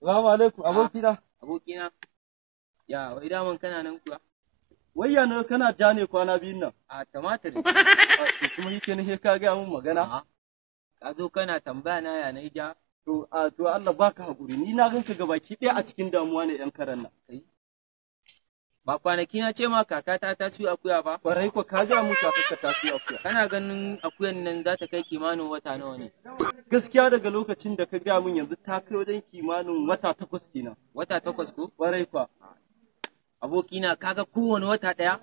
Salamu alaikum abokina. Abokina, ya wai daman kana nan kuwa? Wai yana kana ja ne kwana biyun nan? A tumatir. Kuma yake ne ka gaya mun magana? Ka zo kana tambaya na ya na ja? To Allah baka hakuri, ni na ganka gabaki ɗaya a cikin damuwa ne ɗan karen nan. Ba kwanaki na ce ma kakata ta siyo akuya ba? Kwarai ko ka gaya mun kakarka ta siyo akuya. Kana ganin akuyan nan za ta kai kimanin wata nawa ne? Gaskiya daga lokacin da ka gaya mun yanzu ta kai wajen kimanin wata 8 kenan. Wata 8 ko? Kwarai kwa. Abokina kaga kowane wata ɗaya?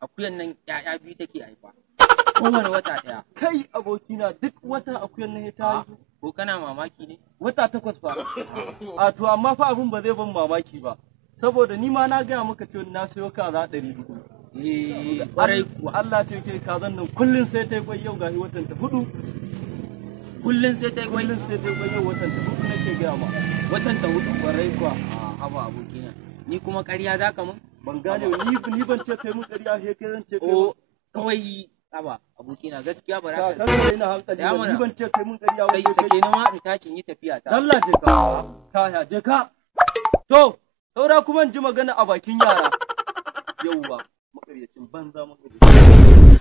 Akuyan nan ƴaƴa biyu take haifa. Kowane wata ɗaya. Kai abokina duk wata akuyan nan ta haihu. Ko kana mamaki ne? Wata 8 fa. To amma fa abin ba zai ban mamaki ba. Saboda ni ma na gaya maka cewa na sayo kaza 400. Ƙwarai kuwa Allah ta kai kazan nan kullun sai ta yi kwai yau gashi watan ta 4. Kullun sai ta yi kwai? Kullun sai ta yi kwai yau watan ta 4 nake gaya ma. Watan ta 4? Ƙwarai kuwa. Haba abokina. Ni kuma ƙarya za ka mun? Ban gane ni ban ce kai mun ƙarya he kai zan ce kai. Kawai haba abokina gaskiya ba za ka kai na hankali ba ni ban ce kai mun ƙarya wai kai sake ni ma in tashi yi tafiya ta. Allah je ka. Kaya je ka. To saura kuma in ji magana a bakin yara. Yauwa, makaryacin banza makaryacin.